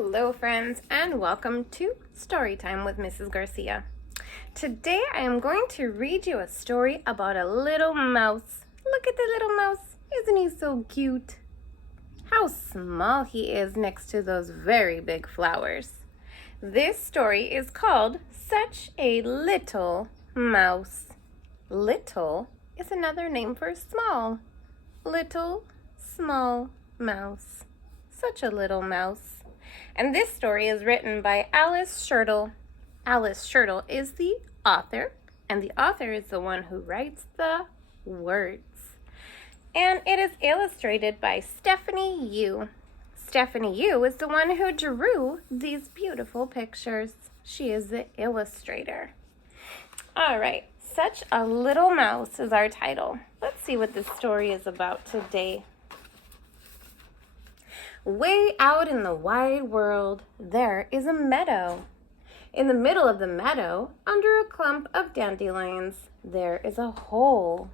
Hello friends, and welcome to Storytime with Mrs. Garcia. Today I am going to read you a story about a little mouse. Look at the little mouse. Isn't he so cute? How small he is next to those very big flowers. This story is called Such a Little Mouse. Little is another name for small. Little, small mouse. Such a little mouse. And this story is written by Alice Schertle. Alice Schertle is the author, and the author is the one who writes the words. And it is illustrated by Stephanie Yu. Stephanie Yu is the one who drew these beautiful pictures. She is the illustrator. All right, Such a Little Mouse is our title. Let's see what this story is about today. Way out in the wide world, there is a meadow. In the middle of the meadow, under a clump of dandelions, there is a hole.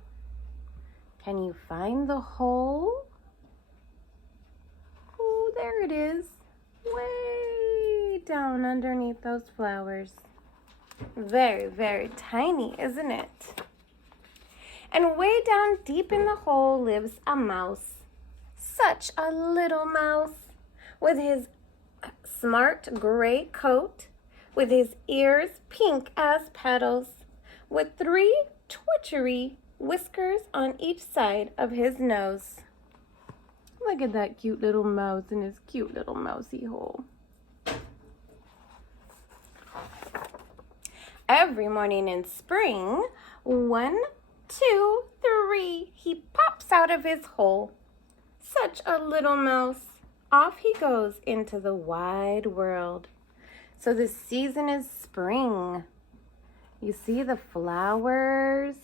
Can you find the hole? Oh, there it is, way down underneath those flowers. Very, very tiny, isn't it? And way down deep in the hole lives a mouse. Such a little mouse, with his smart gray coat, with his ears pink as petals, with 3 twitchery whiskers on each side of his nose. Look at that cute little mouse in his cute little mousy hole. Every morning in spring, 1, 2, 3, he pops out of his hole. Such a little mouse. Off he goes into the wide world. So the season is spring. You see the flowers.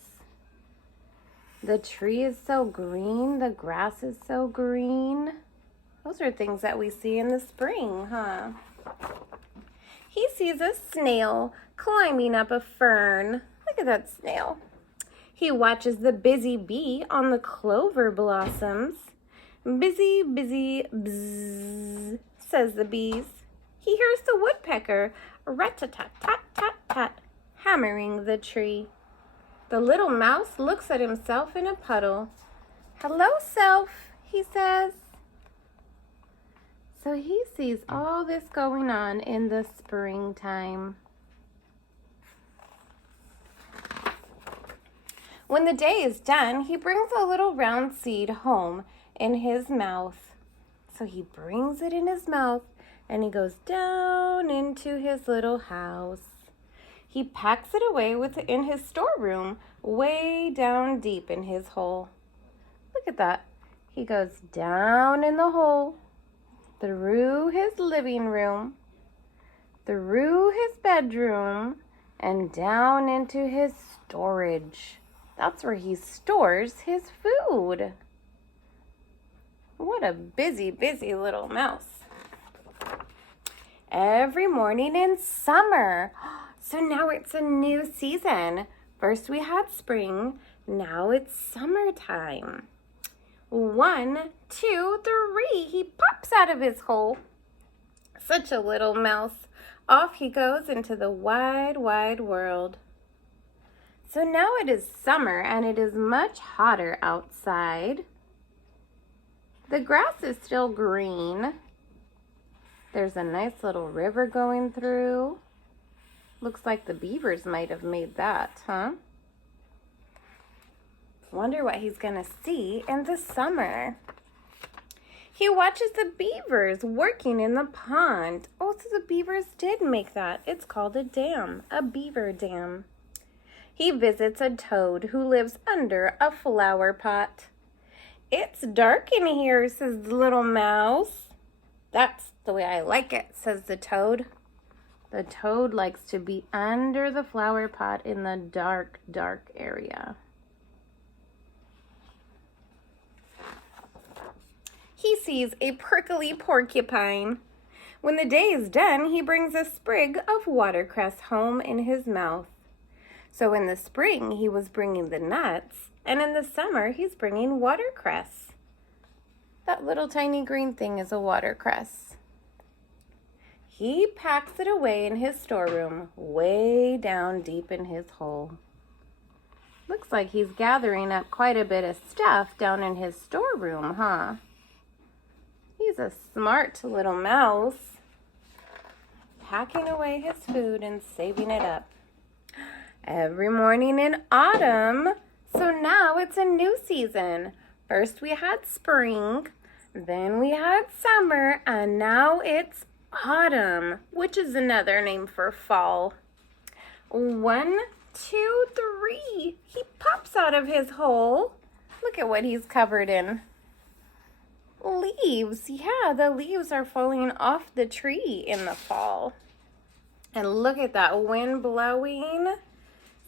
The tree is so green. The grass is so green. Those are things that we see in the spring, huh? He sees a snail climbing up a fern. Look at that snail. He watches the busy bee on the clover blossoms. Busy, busy, bzzz, says the bees. He hears the woodpecker rat-a-tat-tat-tat-tat, hammering the tree. The little mouse looks at himself in a puddle. Hello, self, he says. So he sees all this going on in the springtime. When the day is done, he brings a little round seed home in his mouth. So he brings it in his mouth and he goes down into his little house. He packs it away in his storeroom way down deep in his hole. Look at that. He goes down in the hole, through his living room, through his bedroom, and down into his storage. That's where he stores his food. What a busy, busy little mouse. Every morning in summer. So now it's a new season. First we had spring, now it's summertime. 1, 2, 3, he pops out of his hole. Such a little mouse. Off he goes into the wide, wide world. So now it is summer and it is much hotter outside. The grass is still green. There's a nice little river going through. Looks like the beavers might have made that, huh? Wonder what he's gonna see in the summer. He watches the beavers working in the pond. Oh, so the beavers did make that. It's called a dam, a beaver dam. He visits a toad who lives under a flower pot. It's dark in here, says the little mouse. That's the way I like it, says the toad. The toad likes to be under the flower pot in the dark, dark area. He sees a prickly porcupine. When the day is done, he brings a sprig of watercress home in his mouth. So in the spring, he was bringing the nuts, and in the summer, he's bringing watercress. That little tiny green thing is a watercress. he packs it away in his storeroom, way down deep in his hole. Looks like he's gathering up quite a bit of stuff down in his storeroom, huh? He's a smart little mouse, packing away his food and saving it up. Every morning in autumn, so now it's a new season. First we had spring, then we had summer, and now it's autumn, which is another name for fall. 1, 2, 3. He pops out of his hole. Look at what he's covered in. Leaves. Yeah, the leaves are falling off the tree in the fall. And look at that wind blowing.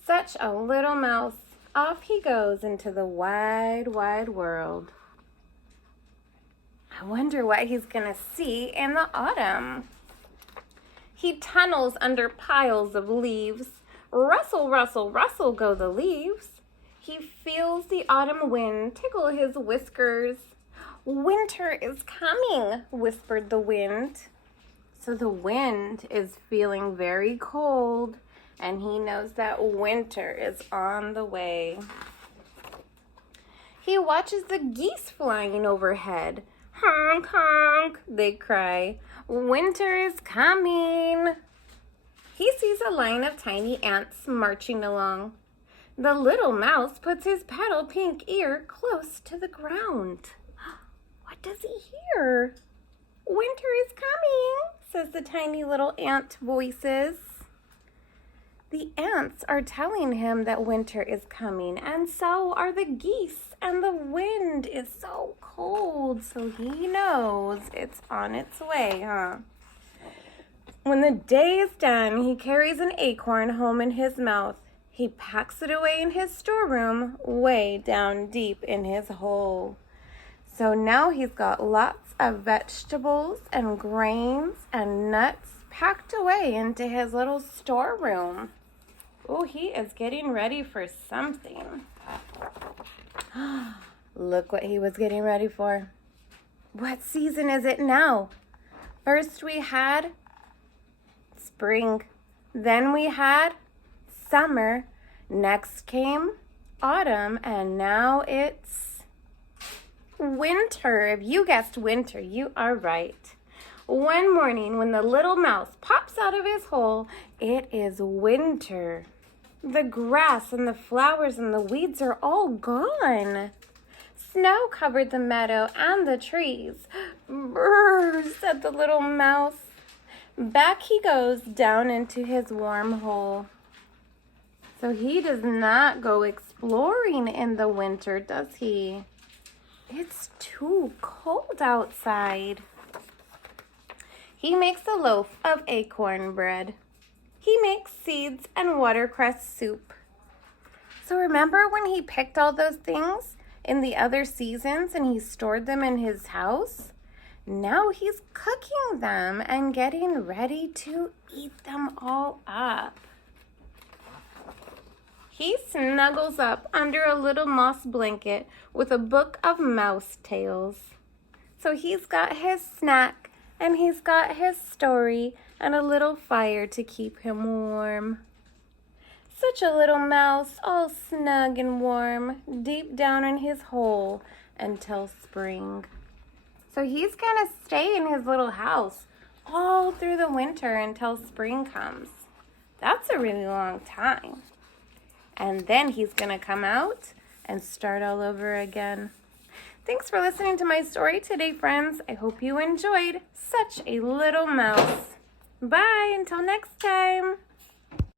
Such a little mouse. Off he goes into the wide, wide world. I wonder what he's going to see in the autumn. He tunnels under piles of leaves. Rustle, rustle, rustle go the leaves. He feels the autumn wind tickle his whiskers. Winter is coming, whispered the wind. So the wind is feeling very cold, and he knows that winter is on the way. He watches the geese flying overhead. Honk, honk, they cry. Winter is coming. He sees a line of tiny ants marching along. The little mouse puts his petal pink ear close to the ground. What does he hear? Winter is coming, says the tiny little ant voices. The ants are telling him that winter is coming, and so are the geese, and the wind is so cold, so he knows it's on its way, huh? When the day is done, he carries an acorn home in his mouth. He packs it away in his storeroom, way down deep in his hole. So now he's got lots of vegetables and grains and nuts packed away into his little storeroom. Oh, he is getting ready for something. Look what he was getting ready for. What season is it now? First we had spring. Then we had summer. Next came autumn. And now it's winter. If you guessed winter, you are right. One morning when the little mouse pops out of his hole, it is winter. The grass and the flowers and the weeds are all gone. Snow covered the meadow and the trees. Brrr, said the little mouse. Back he goes down into his warm hole. So he does not go exploring in the winter, does he? It's too cold outside. He makes a loaf of acorn bread. He makes seeds and watercress soup. So remember when he picked all those things in the other seasons and he stored them in his house? Now he's cooking them and getting ready to eat them all up. He snuggles up under a little moss blanket with a book of mouse tales. So he's got his snack and he's got his story and a little fire to keep him warm. Such a little mouse, all snug and warm, deep down in his hole until spring. So he's gonna stay in his little house all through the winter until spring comes. That's a really long time. And then he's gonna come out and start all over again. Thanks for listening to my story today, friends. I hope you enjoyed Such a Little Mouse. Bye, until next time.